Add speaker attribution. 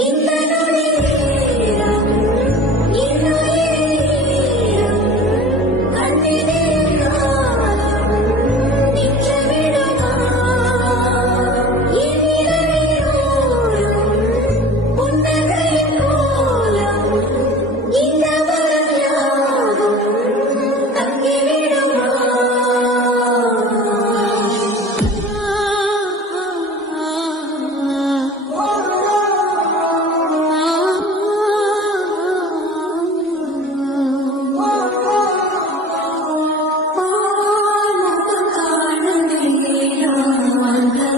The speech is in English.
Speaker 1: இந்த நொடி நேரம் இன்னும்
Speaker 2: I'm